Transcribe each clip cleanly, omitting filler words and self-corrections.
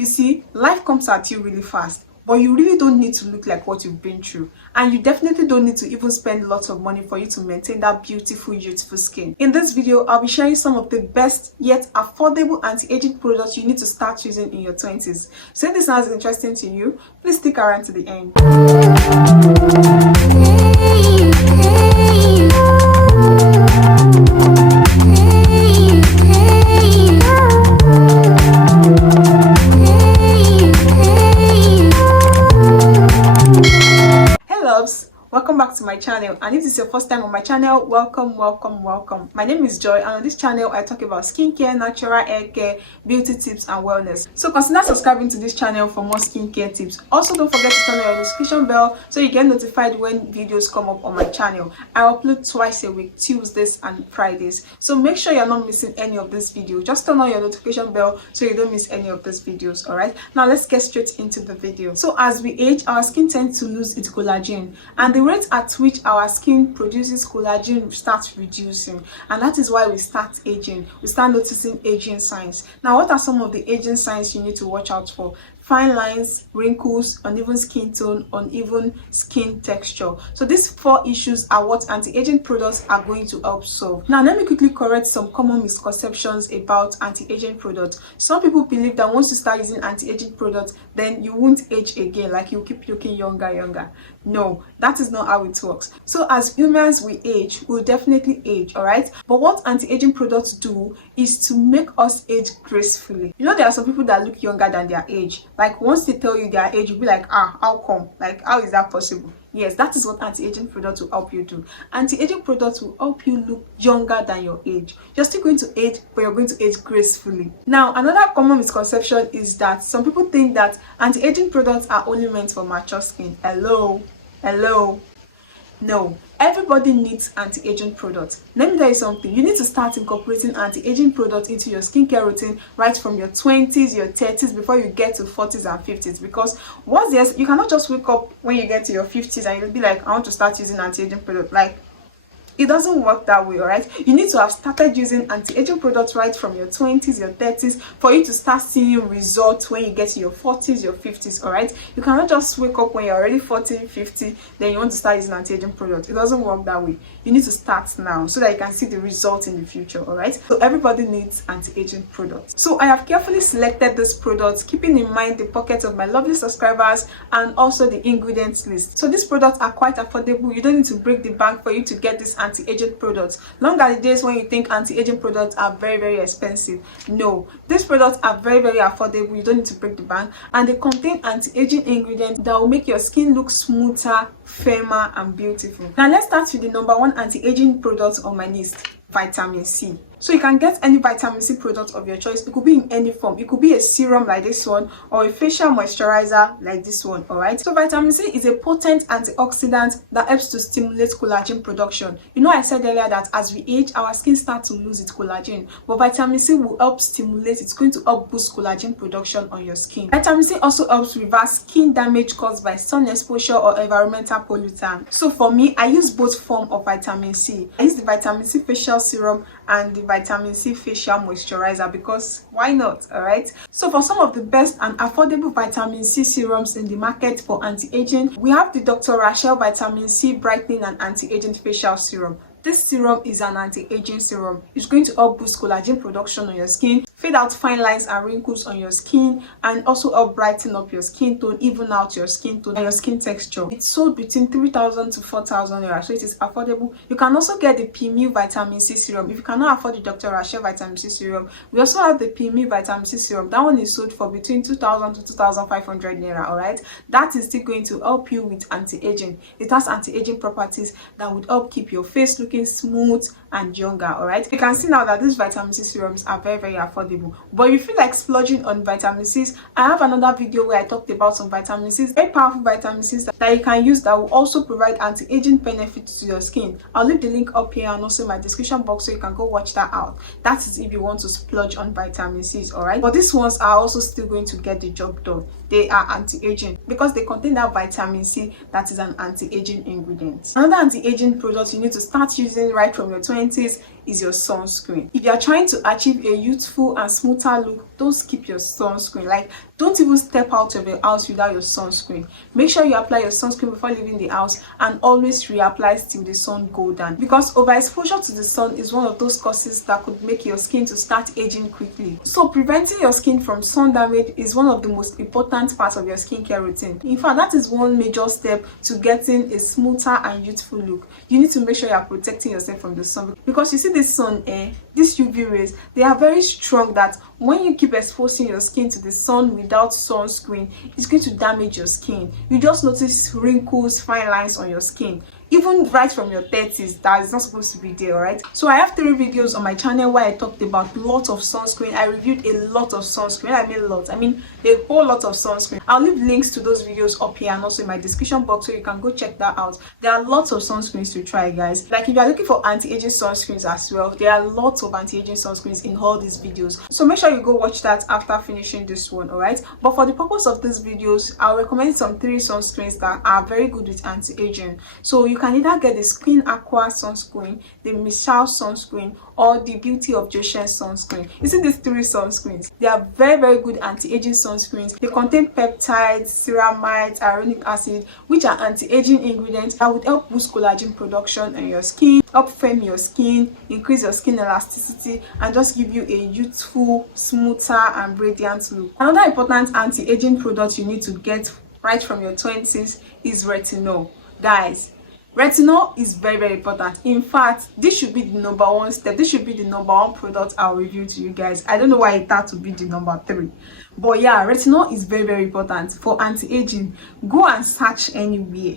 You see, life comes at you really fast, but you really don't need to look like what you've been through. And you definitely don't need to even spend lots of money for you to maintain that beautiful, youthful skin. In this video, I'll be sharing some of the best yet affordable anti-aging products you need to start using in your 20s. So if this sounds interesting to you, please stick around to the end. Welcome back to my channel, and if this is your first time on my channel, welcome. My name is Joy, and on this channel I talk about skincare, natural hair care, beauty tips and wellness. So consider subscribing to this channel for more skincare tips. Also, don't forget to turn on your notification bell so you get notified when videos come up on my channel. I upload twice a week, Tuesdays and Fridays, so make sure you're not missing any of this video. Just turn on your notification bell so you don't miss any of these videos. All right, now let's get straight into the video. So as we age, our skin tends to lose its collagen, and the rate at which our skin produces collagen starts reducing, and that is why we start aging. We start noticing aging signs. Now, what are some of the aging signs you need to watch out for? Fine lines, wrinkles, uneven skin tone, uneven skin texture. So these 4 issues are what anti-aging products are going to help solve. Now let me quickly correct some common misconceptions about anti-aging products. Some people believe that once you start using anti-aging products, then you won't age again, like you keep looking younger. No, that is not how it works. So as humans, we age, we'll definitely age, all right? But what anti-aging products do is to make us age gracefully. You know, there are some people that look younger than their age. Like once they tell you their age, you'll be like, how come? Like, how is that possible? Yes, that is what anti-aging products will help you do. Anti-aging products will help you look younger than your age. You're still going to age, but you're going to age gracefully. Now, another common misconception is that some people think that anti-aging products are only meant for mature skin. Hello. No, everybody needs anti-aging products. Let me tell you something. You need to start incorporating anti-aging products into your skincare routine right from your 20s, your 30s, before you get to 40s and 50s. Because once there's, you cannot just wake up when you get to your 50s and you'll be like, I want to start using anti-aging products. Like, it doesn't work that way, all right? You need to have started using anti-aging products right from your 20s, your 30s, for you to start seeing results when you get to your 40s, your 50s, all right? You cannot just wake up when you're already 40, 50, then you want to start using anti-aging products. It doesn't work that way. You need to start now so that you can see the results in the future, all right? So everybody needs anti-aging products. So I have carefully selected these products, keeping in mind the pockets of my lovely subscribers and also the ingredients list. So these products are quite affordable. You don't need to break the bank for you to get this anti-aging products. Long are the days when you think anti-aging products are very expensive. No, these products are very affordable. You don't need to break the bank, and they contain anti-aging ingredients that will make your skin look smoother, firmer and beautiful. Now let's start with the number 1 anti-aging product on my list: vitamin C. So you can get any vitamin C product of your choice. It could be in any form. It could be a serum like this one, or a facial moisturizer like this one, all right? So vitamin C is a potent antioxidant that helps to stimulate collagen production. You know, I said earlier that as we age, our skin starts to lose its collagen, but vitamin C will help stimulate. It's going to help boost collagen production on your skin. Vitamin C also helps reverse skin damage caused by sun exposure or environmental pollutant. So for me, I use both forms of vitamin C. I use the vitamin C facial serum and the vitamin C facial moisturizer, because why not? All right, so for some of the best and affordable vitamin C serums in the market for anti-aging, we have the Dr. Rachel vitamin C brightening and anti-aging facial serum. This serum is an anti-aging serum. It's going to help boost collagen production on your skin, fade out fine lines and wrinkles on your skin, and also help brighten up your skin tone, even out your skin tone and your skin texture. It's sold between 3,000 to 4,000 naira, so it is affordable. You can also get the PMU vitamin C serum. If you cannot afford the Dr. Rachel vitamin C serum, we also have the PMU vitamin C serum. That one is sold for between 2,000 to 2,500 naira, all right? That is still going to help you with anti-aging. It has anti-aging properties that would help keep your face looking smooth and younger, all right? You can see now that these vitamin C serums are very affordable. But if you feel like splurging on vitamin C's, I have another video where I talked about some vitamin C's, very powerful vitamin C's that you can use that will also provide anti-aging benefits to your skin. I'll leave the link up here and also in my description box so you can go watch that out. That is if you want to splurge on vitamin C's, all right? But these ones are also still going to get the job done. They are anti-aging because they contain that vitamin C that is an anti-aging ingredient. Another anti-aging product you need to start using right from your 20s is your sunscreen. If you are trying to achieve a youthful and smoother look, don't skip your sunscreen. Like, don't even step out of your house without your sunscreen. Make sure you apply your sunscreen before leaving the house, and always reapply till the sun go down, because overexposure to the sun is one of those causes that could make your skin to start aging quickly. So preventing your skin from sun damage is one of the most important parts of your skincare routine. In fact, that is one major step to getting a smoother and youthful look. You need to make sure you are protecting yourself from the sun, because you see this sun these UV rays, they are very strong, that when you keep exposing your skin to the sun without sunscreen, it's going to damage your skin. You just notice wrinkles, fine lines on your skin, even right from your 30s. That is not supposed to be there. All right, so I have 3 videos on my channel where I talked about lots of sunscreen. I reviewed a lot of sunscreen. I mean a whole lot of sunscreen. I'll leave links to those videos up here and also in my description box, so you can go check that out. There are lots of sunscreens to try, guys. Like, if you are looking for anti-aging sunscreens as well, there are lots of anti-aging sunscreens in all these videos, so make sure you go watch that after finishing this one. All right, but for the purpose of these videos, I'll recommend some 3 sunscreens that are very good with anti-aging. So you can either get the Skin Aqua sunscreen, the Michelle sunscreen, or the Beauty of Joshen sunscreen. You see these 3 sunscreens, they are very good anti-aging sunscreens. They contain peptides, ceramides, hyaluronic acid, which are anti-aging ingredients that would help boost collagen production on your skin, help firm your skin, increase your skin elasticity, and just give you a youthful, smoother and radiant look. Another important anti-aging product you need to get right from your 20s is retinol. Guys, retinol is very important. In fact, this should be the number 1 step. This should be the number 1 product I'll review to you guys. I don't know why it had to be the number 3, but yeah, retinol is very important for anti-aging. Go and search anywhere,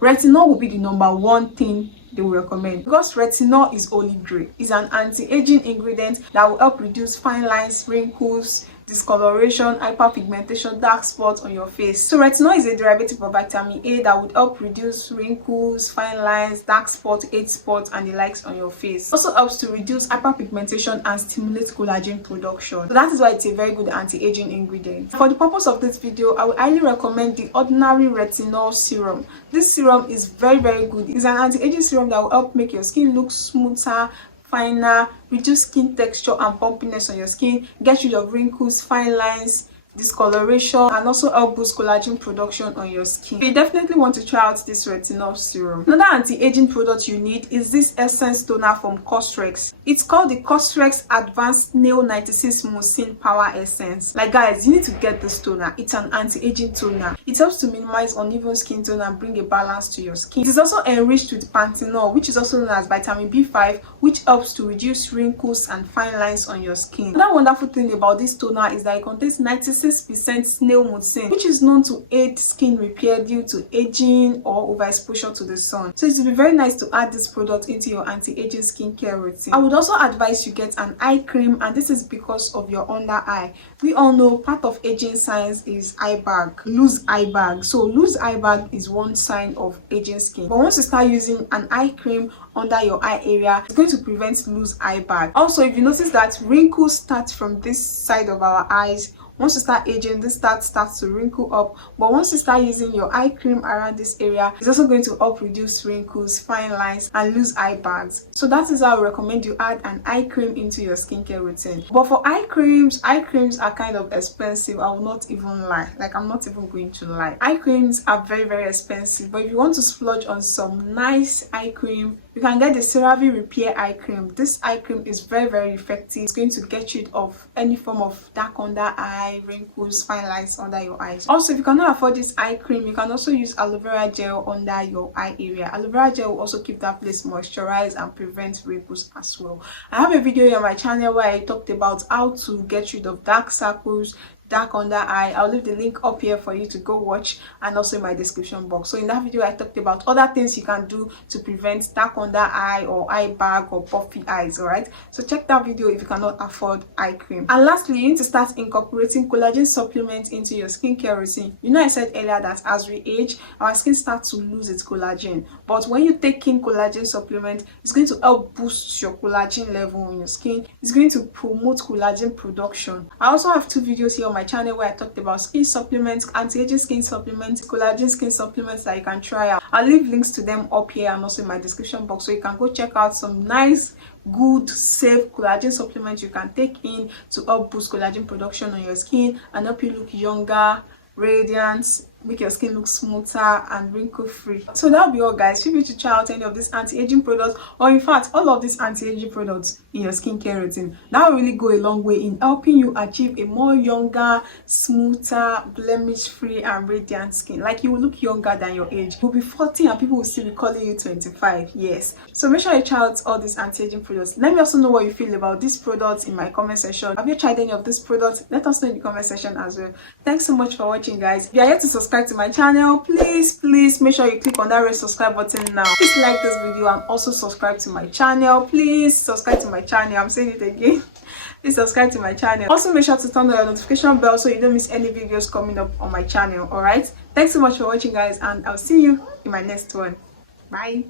retinol will be the number 1 thing they will recommend, because retinol is holy grail. It's an anti-aging ingredient that will help reduce fine lines, wrinkles, discoloration, hyperpigmentation, dark spots on your face. So retinol is a derivative of vitamin A that would help reduce wrinkles, fine lines, dark spots, age spots, and the likes on your face. Also helps to reduce hyperpigmentation and stimulate collagen production. So that is why it's a very good anti-aging ingredient. For the purpose of this video, I would highly recommend the ordinary retinol serum. This serum is very good. It's an anti-aging serum that will help make your skin look smoother, finer, reduce skin texture and bumpiness on your skin, get rid of wrinkles, fine lines, discoloration, and also help boost collagen production on your skin. You definitely want to try out this retinol serum. Another anti-aging product you need is this essence toner from Cosrx. It's called the Cosrx Advanced Nail 96 Mucin Power Essence. Like, guys, you need to get this toner. It's an anti-aging toner. It helps to minimize uneven skin tone and bring a balance to your skin. It is also enriched with panthenol, which is also known as vitamin B5, which helps to reduce wrinkles and fine lines on your skin. Another wonderful thing about this toner is that it contains 96% snail mucin, which is known to aid skin repair due to aging or overexposure to the sun. So it would be very nice to add this product into your anti-aging skincare routine. I would also advise you get an eye cream, and this is because of your under eye. We all know part of aging signs is eye bag, loose eye bag. So loose eye bag is one sign of aging skin. But once you start using an eye cream under your eye area, it's going to prevent loose eye bag. Also, if you notice that wrinkles start from this side of our eyes, once you start aging, this starts to wrinkle up. But once you start using your eye cream around this area, it's also going to help reduce wrinkles, fine lines, and loose eye bags. So that is how I recommend you add an eye cream into your skincare routine. But for eye creams are kind of expensive. I will not even lie. Like, I'm not even going to lie. Eye creams are very expensive. But if you want to splurge on some nice eye cream, you can get the CeraVe Repair Eye Cream. This eye cream is very effective. It's going to get rid of any form of dark under eye, wrinkles, fine lines under your eyes. Also, if you cannot afford this eye cream, you can also use Aloe Vera Gel under your eye area. Aloe Vera Gel will also keep that place moisturized and prevent wrinkles as well. I have a video here on my channel where I talked about how to get rid of dark circles, dark under eye. I'll leave the link up here for you to go watch, and also in my description box. So in that video, I talked about other things you can do to prevent dark under eye or eye bag or puffy eyes. All right, so check that video if you cannot afford eye cream. And lastly, you need to start incorporating collagen supplements into your skincare routine. You know, I said earlier that as we age, our skin starts to lose its collagen, but when you take in collagen supplement, it's going to help boost your collagen level on your skin. It's going to promote collagen production. I also have 2 videos here on my my channel where I talked about skin supplements, anti-aging skin supplements, collagen skin supplements that you can try out. I'll leave links to them up here and also in my description box, so you can go check out some nice, good, safe collagen supplements you can take in to help boost collagen production on your skin and help you look younger, radiant, make your skin look smoother and wrinkle free. So that'll be all, guys. Feel free to try out any of these anti-aging products, or in fact all of these anti-aging products in your skincare routine. That will really go a long way in helping you achieve a more younger, smoother, blemish free and radiant skin. Like, you will look younger than your age. You'll be 40 and people will still be calling you 25. Yes. So make sure you try out all these anti-aging products. Let me also know what you feel about these products in my comment section. Have you tried any of these products? Let us know in the comment section as well. Thanks so much for watching, guys. If you are yet to subscribe to my channel, please make sure you click on that red subscribe button now. Please like this video and also subscribe to my channel. Please subscribe to my channel. I'm saying it again. Please subscribe to my channel. Also make sure to turn on your notification bell so you don't miss any videos coming up on my channel. All right, thanks so much for watching, guys, and I'll see you in my next one. Bye.